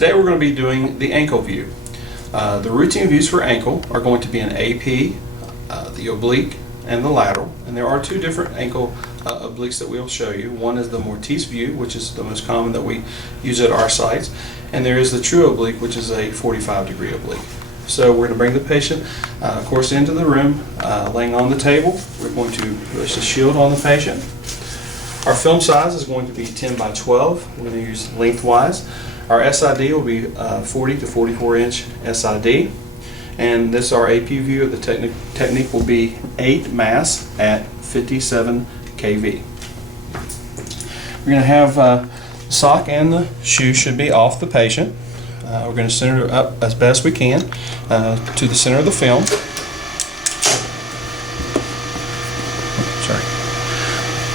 Today we're going to be doing the ankle view. The routine views for ankle are going to be an AP, the oblique, and the lateral. And there are two different ankle obliques that we'll show you. One is the Mortise view, which is the most common that we use at our sites. And there is the true oblique, which is a 45-degree oblique. So we're going to bring the patient, of course, into the room, laying on the table. We're going to place a shield on the patient. Our film size is going to be 10 by 12. We're going to use lengthwise. Our SID will be 40 to 44 inch SID. And this is our AP view. The technique will be 8 mass at 57 kV. We're going to have the sock and the shoe should be off the patient. We're going to center it up as best we can to the center of the film.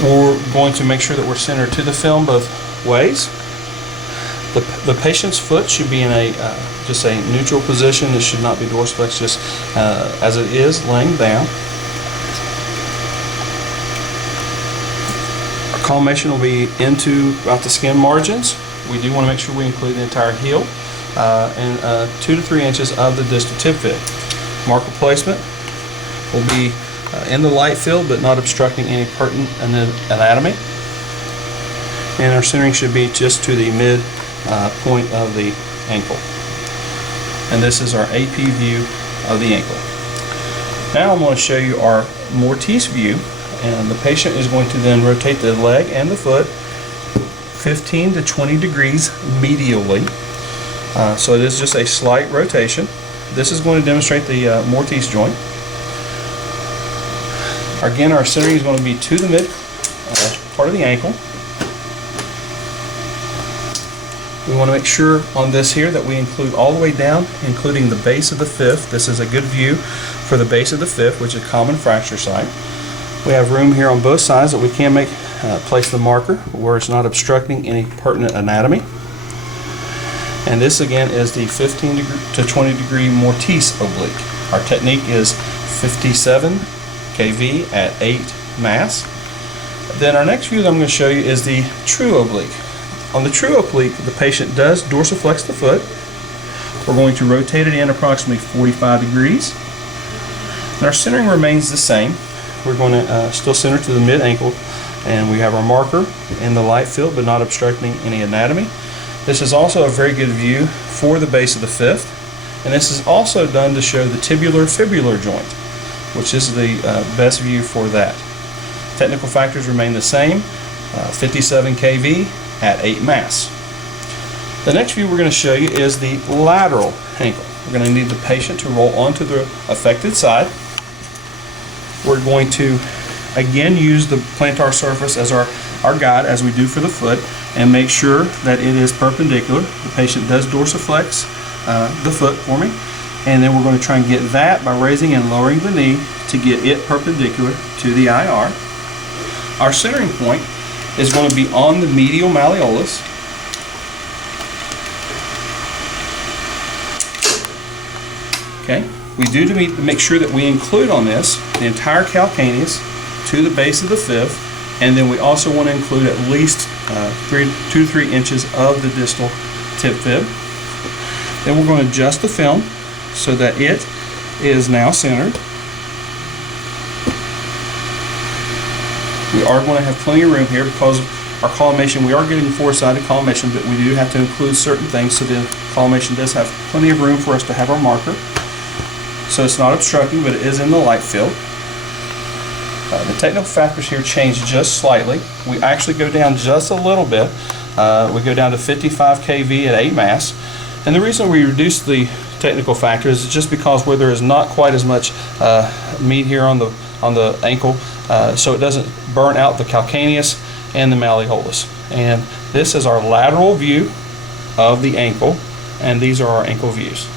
We're going to make sure that we're centered to the film both ways. The patient's foot should be in a just a neutral position. It should not be dorsiflex, just as it is laying down. Our collimation will be into about the skin margins. We do want to make sure we include the entire heel and 2 to 3 inches of the distal tib fib. Marker placement will be in the light field but not obstructing any pertinent anatomy. And our centering should be just to the mid point of the ankle. And this is our AP view of the ankle. Now I'm going to show you our Mortise view, and the patient is going to then rotate the leg and the foot 15 to 20 degrees medially. So it is just a slight rotation. This is going to demonstrate the Mortise joint. Again, our centering is going to be to the mid part of the ankle. We want to make sure on this here that we include all the way down, including the base of the fifth. This is a good view for the base of the fifth, which is a common fracture site. We have room here on both sides that we can place the marker where it's not obstructing any pertinent anatomy. And this again is the 15 to 20 degree Mortise oblique. Our technique is 57 kV at 8 mass. Then our next view that I'm going to show you is the true oblique. On the true oblique, the patient does dorsiflex the foot. We're going to rotate it in approximately 45 degrees. And our centering remains the same. We're going to still center to the mid ankle, and we have our marker in the light field but not obstructing any anatomy. This is also a very good view for the base of the fifth, and this is also done to show the tibular fibular joint, which is the best view for that. Technical factors remain the same, 57 kV at 8 mass. The next view we're going to show you is the lateral ankle. We're going to need the patient to roll onto the affected side. We're going to again use the plantar surface as our guide, as we do for the foot, and make sure that it is perpendicular. The patient does dorsiflex the foot for me, and then we're going to try and get that by raising and lowering the knee to get it perpendicular to the IR. Our centering point is going to be on the medial malleolus. Okay, we do to make sure that we include on this the entire calcaneus to the base of the fifth, and then we also want to include at least 2 to 3 inches of the distal tib fib. Then we're going to adjust the film so that it is now centered. We are going to have plenty of room here because our collimation, we are getting four-sided collimation, but we do have to include certain things, so the collimation does have plenty of room for us to have our marker. So it's not obstructing, but it is in the light field. The technical factors here change just slightly. We actually go down just a little bit. We go down to 55 kV at 8 mass. And the reason we reduce the technical factors is just because where there is not quite as much meat here on the ankle, so it doesn't burn out the calcaneus and the malleolus. And this is our lateral view of the ankle, and these are our ankle views.